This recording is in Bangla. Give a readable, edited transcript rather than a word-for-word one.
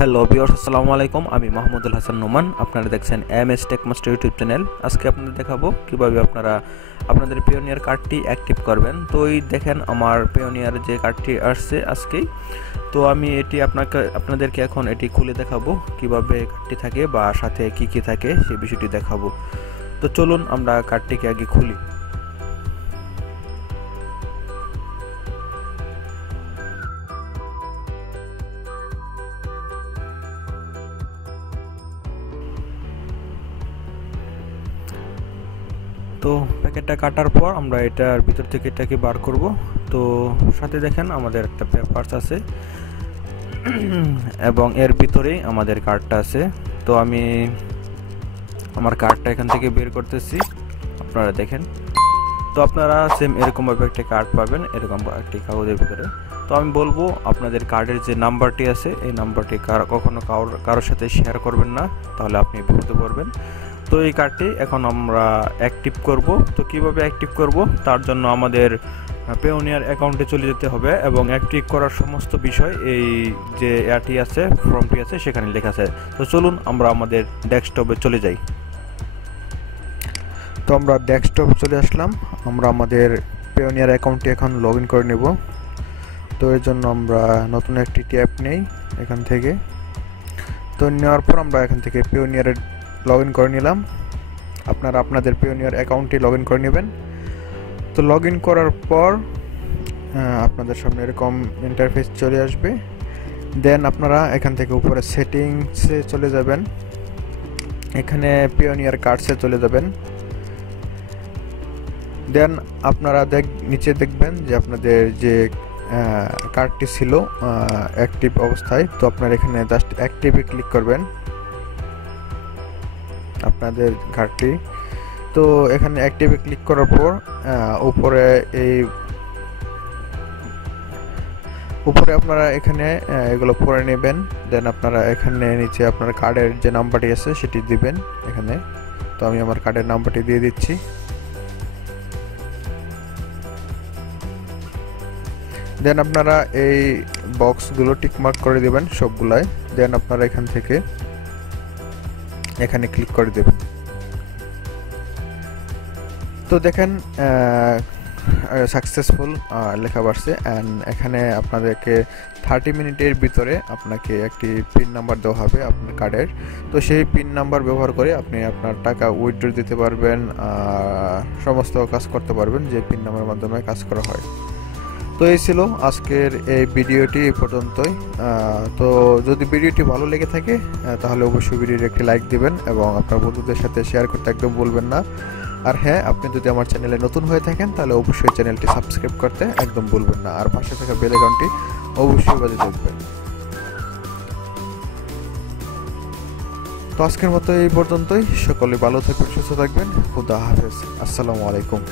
হ্যালো ভিউয়ার্স, আসসালামু আলাইকুম। আমি মাহমুদুল হাসান নোমান। আপনারা দেখছেন MS tech master YouTube channel. আজকে আপনাদের দেখাবো কিভাবে আপনারা আপনাদের পেয়োনিয়ার কার্ডটি অ্যাক্টিভ করবেন। তো এই দেখেন আমার পেয়োনিয়ার যে কার্ডটি আসছে আজকেই। তো আমি এটি আপনাদেরকে এখন এটি খুলে দেখাবো কিভাবে কার্ডটি থাকে বা সাথে কি থাকে সেই বিষয়টি দেখাবো। তো চলুন আমরা কার্ডটিকে আগে খুলি। তো প্যাকেটটা কাটার পর আমরা এটার ভিতর থেকে এটাকে বার করব। তো সাথে দেখেন আমাদের একটা পেপারস আছে এবং এর ভিতরেই আমাদের কার্ডটা আছে। তো আমি আমার কার্ডটা এখান থেকে বের করতেছি, আপনারা দেখেন। তো আপনারা সেম এরকমভাবে একটা কার্ড পাবেন, এরকম একটি কাগজের ভিতরে। তো আমি বলবো আপনাদের কার্ডের যে নাম্বারটি আছে এই নাম্বারটি কখনো কারোর সাথে শেয়ার করবেন না, তাহলে আপনি বিপদে পড়বেন। তো এই কার্ডটি এখন আমরা অ্যাক্টিভ করব। তো কিভাবে অ্যাক্টিভ করব তার জন্য আমাদের পেয়োনিয়ার অ্যাকাউন্টে চলে যেতে হবে এবং অ্যাক্টিভ করার সমস্ত বিষয় এই যে ইয়াটি আছে, ফর্মটি আছে, সেখানে লেখা আছে। তো চলুন আমরা আমাদের ডেস্কটপে চলে যাই। তো আমরা ডেস্কটপে চলে আসলাম। আমরা আমাদের পেয়োনিয়ার অ্যাকাউন্টটি এখন লগ ইন করে নেব। তো এর জন্য আমরা নতুন একটি ট্যাব নেই এখান থেকে। তো নেওয়ার পর আমরা এখান থেকে পেয়োনিয়ারে লগ ইন করে নিলাম। আপনারা আপনাদের পেয়োনিয়ার অ্যাকাউন্টটি লগ ইন করে নেবেন। তো লগ ইন করার পর আপনাদের সামনে এরকম ইন্টারফেস চলে আসবে। দেন আপনারা এখান থেকে উপরে সেটিংসে চলে যাবেন, এখানে পেয়োনিয়ার কার্ডসে চলে যাবেন। দেন আপনারা নিচে দেখবেন যে আপনাদের যে কার্ডটি ছিল অ্যাক্টিভ অবস্থায়। তো আপনারা এখানে জাস্ট অ্যাক্টিভে ক্লিক করবেন আপনাদের কার্ডটি। তো এখানে অ্যাক্টিভে ক্লিক করার পর উপরে আপনারা এখানে এগুলো পড়ে নেবেন। দেন আপনারা এখানে নিচে আপনার কার্ডের যে নাম্বারটি আছে সেটি দিবেন এখানে। তো আমি আমার কার্ডের নাম্বারটি দিয়ে দিচ্ছি। দেন আপনারা এই বক্সগুলো টিকমার্ক করে দেবেন সবগুলাই। দেন আপনারা এখান থেকে এখানে ক্লিক করে দেবেন। তো দেখেন সাকসেসফুল লেখা বাড়ছে। অ্যান্ড এখানে আপনাদেরকে 30 মিনিটের ভিতরে আপনাকে একটি পিন নাম্বার দেওয়া হবে আপনার কার্ডের। তো সেই পিন নাম্বার ব্যবহার করে আপনি আপনার টাকা উইথড্র দিতে পারবেন, সমস্ত কাজ করতে পারবেন যে পিন নাম্বারের মাধ্যমে কাজ করা হয়। তো এই ছিল আজকের এই ভিডিওটি এই পর্যন্তই। তো যদি ভিডিওটি ভালো লেগে থাকে তাহলে অবশ্যই ভিডিওটি একটি লাইক দিবেন এবং আপনার বন্ধুদের সাথে শেয়ার করতে একদম ভুলবেন না। আর হ্যাঁ, আপনি যদি আমার চ্যানেলে নতুন হয়ে থাকেন তাহলে অবশ্যই চ্যানেলটি সাবস্ক্রাইব করতে একদম ভুলবেন না, আর পাশে থাকা বেল আইকনটি অবশ্যই বাজিয়ে দেখবেন। তো আজকের মতো এই পর্যন্তই। সকলে ভালো থাকবেন, সুস্থ থাকবেন। খুদা হাফেজ। আসসালামু আলাইকুম।